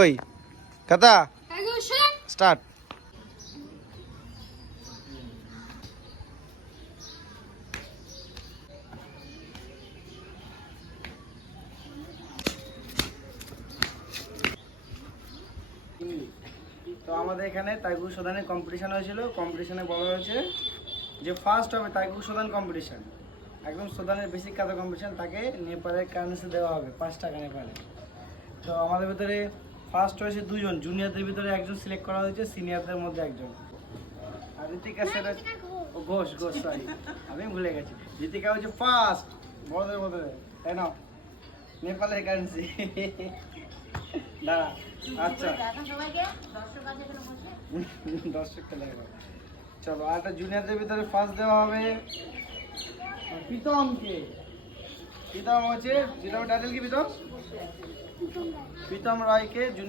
ওই কথা স্টার্ট। তো আমাদের এখানে তাইকুর সদানের কম্পিটিশন হয়েছিল। কম্পিটিশনে বলা হয়েছে যে ফার্স্ট হবে তাইকুর সদান কম্পিটিশন, একদম সদানের বেসিক কাদা কম্পিটিশন, তাকে নেপালের কারেন্সি দেওয়া হবে 5 টাকা নেপালে। তো আমাদের ভিতরে ফার্স্ট হয়েছে দুজন, জুনিয়রদের ভিতরে একজন সিলেক্ট করা হয়েছে, সিনিয়রদের মধ্যে একজন। আর ঋতিকা সেটা ঘোষ সরি আমি ভুলে গেছি। ঋতিকা হচ্ছে ফার্স্ট বড়দের মধ্যে, তাই না? নেপালের কারেন্সি দাঁড়া। আচ্ছা দর্শককে দেখো, চলো। আর একটা জুনিয়রদের ভিতরে ফার্স্ট দেওয়া হবে প্রীতমকে। প্রীতম হচ্ছে, প্রীতম টাইটেল কি? প্রীতম রায়কে জুনিয়র